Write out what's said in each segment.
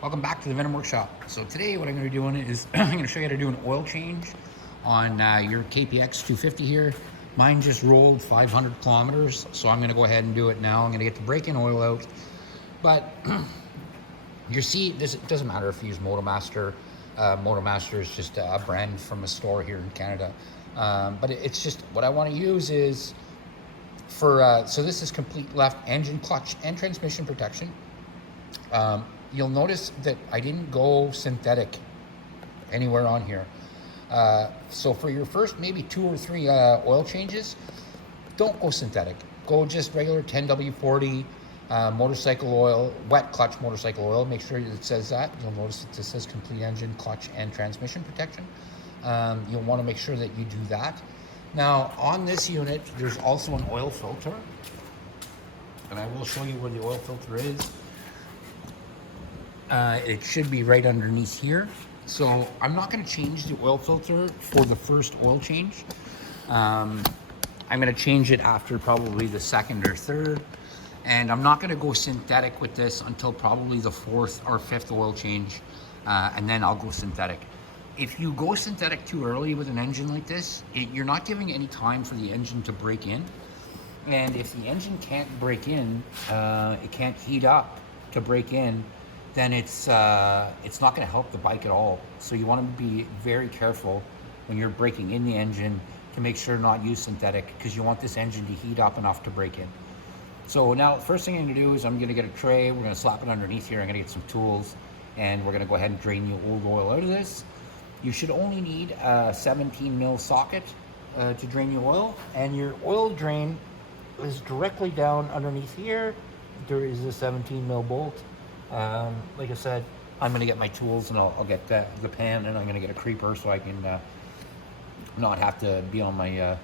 Welcome back to the Venom Workshop. So today what I'm going to be doing is I'm going to show you how to do an oil change on your KPX 250 here. Mine just rolled 500 kilometers, so I'm going to go ahead and do it now. I'm going to get the brake-in oil out. But you see, it doesn't matter if you use Motomaster. Motomaster is just a brand from a store here in Canada. But it's just, what I want to use is for, so this is complete left engine, clutch, and transmission protection. You'll notice that I didn't go synthetic anywhere on here. So for your first maybe 2 or 3 oil changes, don't go synthetic. Go just regular 10W40 motorcycle oil, wet clutch motorcycle oil. Make sure it says that. You'll notice it says complete engine, clutch, and transmission protection. You'll want to make sure that you do that. Now on this unit, there's also an oil filter, and I will show you where the oil filter is. It should be right underneath here. So I'm not going to change the oil filter for the first oil change. I'm going to change it after probably the 2nd or 3rd. And I'm not going to go synthetic with this until probably the 4th or 5th oil change. And then I'll go synthetic. If you go synthetic too early with an engine like this, you're not giving any time for the engine to break in. And if the engine can't break in, it can't heat up to break in, then it's not going to help the bike at all. So you want to be very careful when you're breaking in the engine to make sure not use synthetic, because you want this engine to heat up enough to break in. So now, first thing I'm going to do is I'm going to get a tray. We're going to slap it underneath here. I'm going to get some tools, and we're going to go ahead and drain the old oil out of this. You should only need a 17 mil socket to drain your oil, and your oil drain is directly down underneath here. There is a 17 mil bolt. Like I said, I'm going to get my tools, and I'll get the pan, and I'm going to get a creeper so I can not have to be on my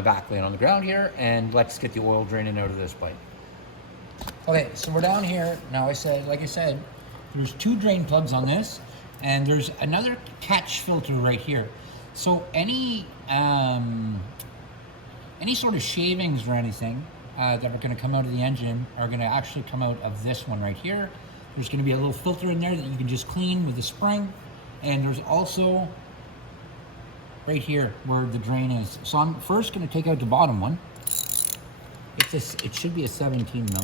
back laying on the ground here. And let's get the oil draining out of this pipe. Okay, so we're down here now. Like I said, there's 2 drain plugs on this, and there's another catch filter right here. So any sort of shavings or anything that are going to come out of the engine are going to actually come out of this one right here. There's going to be a little filter in there that you can just clean with a spring, and there's also right here where the drain is. So I'm first going to take out the bottom one. It should be a 17 mil.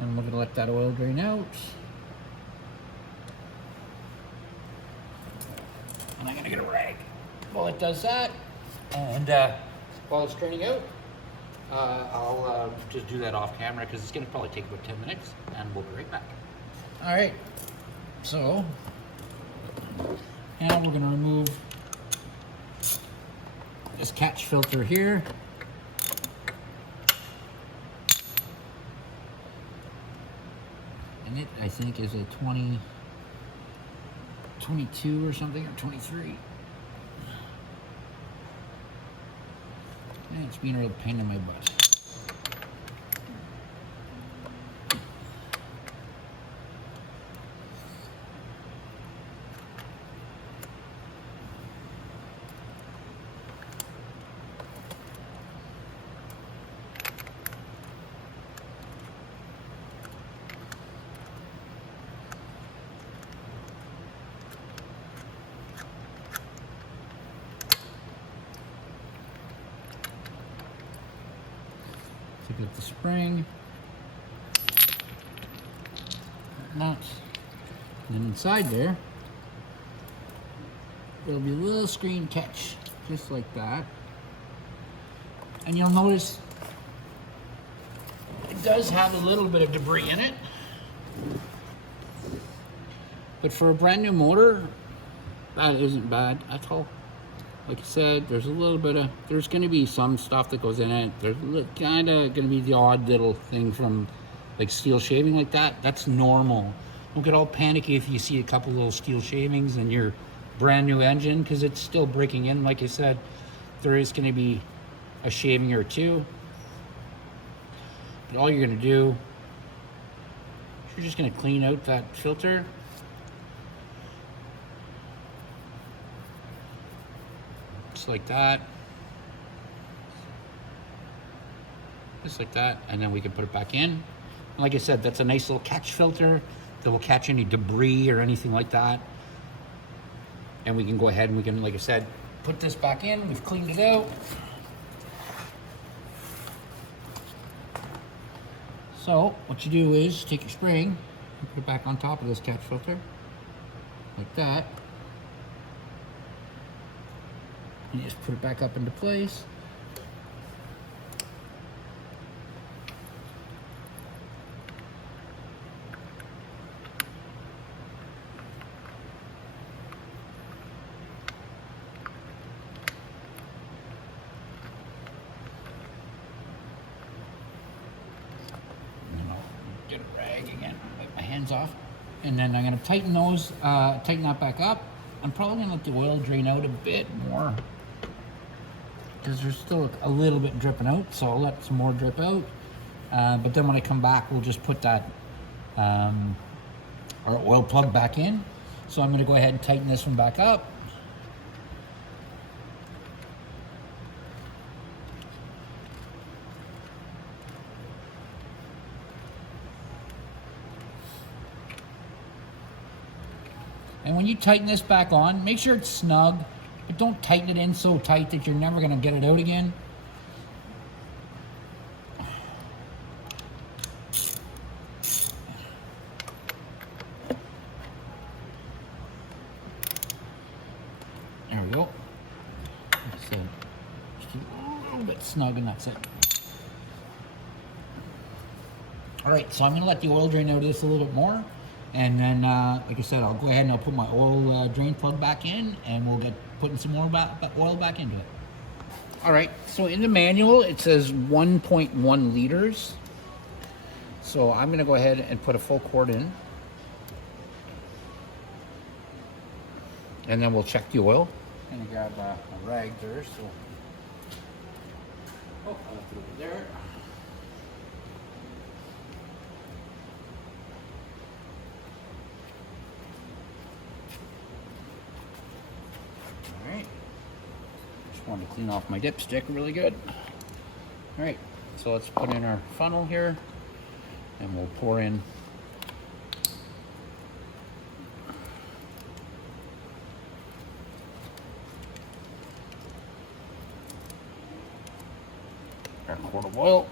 And we're going to let that oil drain out. And I'm going to get a rag while it does that. And while it's draining out, I'll just do that off camera, because it's going to probably take about 10 minutes, and we'll be right back. All right. So now we're going to remove this catch filter here. And it, I think, is a 22 or something, or 23. And it's being a real pain in my butt. Take out the spring, nuts, and then inside there, there'll be a little screen catch, just like that. And you'll notice it does have a little bit of debris in it. But for a brand new motor, that isn't bad at all. Like I said, there's going to be some stuff that goes in it. There's kind of going to be the odd little thing from like steel shaving like that. That's normal. Don't get all panicky if you see a couple little steel shavings in your brand new engine, because it's still breaking in. Like I said, there is going to be a shaving or 2. But all you're going to do, you're just going to clean out that filter just like that. Just like that, and then we can put it back in. And like I said, that's a nice little catch filter that will catch any debris or anything like that. And we can go ahead and we can, like I said, put this back in. We've cleaned it out. So what you do is take your spring and put it back on top of this catch filter, like that. And you just put it back up into place. Get a rag again, wipe my hands off, and then I'm going to tighten those, tighten that back up. I'm probably going to let the oil drain out a bit more because there's still a little bit dripping out, so I'll let some more drip out. But then when I come back, we'll just put that our oil plug back in. So I'm going to go ahead and tighten this one back up. And when you tighten this back on, make sure it's snug, but don't tighten it in so tight that you're never going to get it out again. There we go. So just a little bit snug, and that's it. All right, so I'm going to let the oil drain out of this a little bit more. And then, like I said, I'll go ahead and I'll put my oil drain plug back in, and we'll get putting some more oil back into it. All right, so in the manual, it says 1.1 liters. So I'm gonna go ahead and put a full quart in. And then we'll check the oil. I'm gonna grab a rag there, so. Oh, I'll put it over there. Wanted to clean off my dipstick really good. All right, so let's put in our funnel here, and we'll pour in our quart of oil.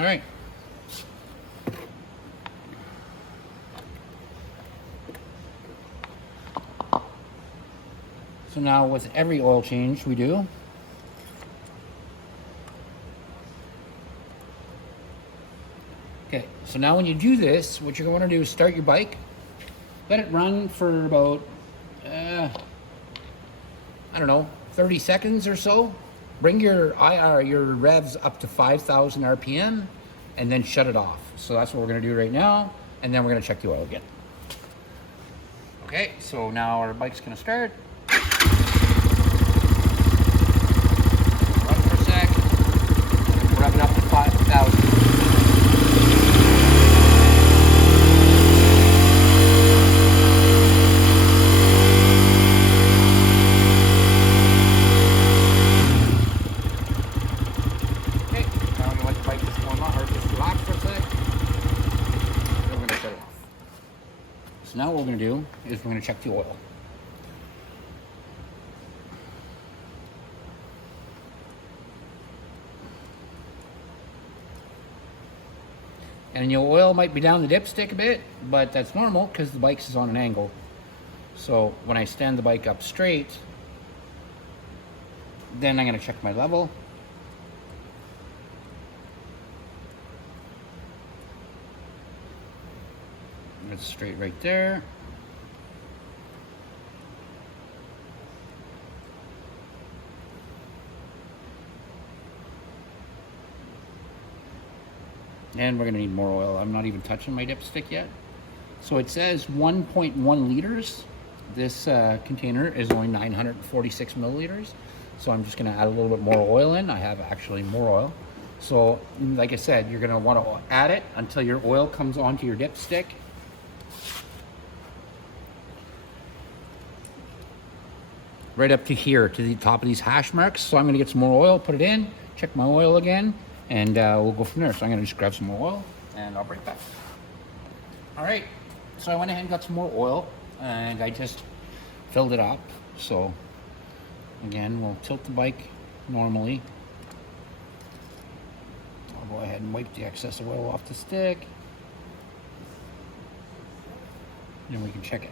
All right. So now with every oil change we do, okay, so now when you do this, what you're going to do is start your bike, let it run for about, I don't know, 30 seconds or so. Bring your revs up to 5,000 RPM, and then shut it off. So that's what we're gonna do right now, and then we're gonna check the oil again. Okay, so now our bike's gonna start. Run for a sec, rev it up to 5,000. So now what we're going to do is we're going to check the oil. And your oil might be down the dipstick a bit, but that's normal because the bike is on an angle. So when I stand the bike up straight, then I'm going to check my level. It's straight right there. And we're gonna need more oil. I'm not even touching my dipstick yet. So it says 1.1 liters. This container is only 946 milliliters. So I'm just gonna add a little bit more oil in. I have actually more oil. So like I said, you're gonna wanna add it until your oil comes onto your dipstick. Right up to here, to the top of these hash marks. So I'm gonna get some more oil, put it in, check my oil again, and we'll go from there. So I'm gonna just grab some more oil and I'll be right back. All right, so I went ahead and got some more oil and I just filled it up. So again, we'll tilt the bike normally. I'll go ahead and wipe the excess oil off the stick. And we can check it.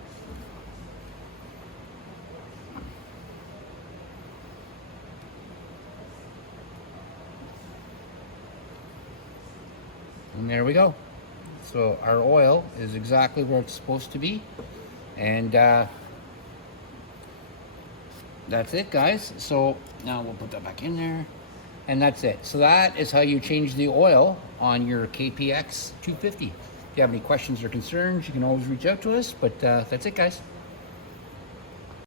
And there we go. So our oil is exactly where it's supposed to be. And that's it, guys. So now we'll put that back in there. And that's it. So that is how you change the oil on your KPX 250. If you have any questions or concerns, you can always reach out to us. But that's it, guys.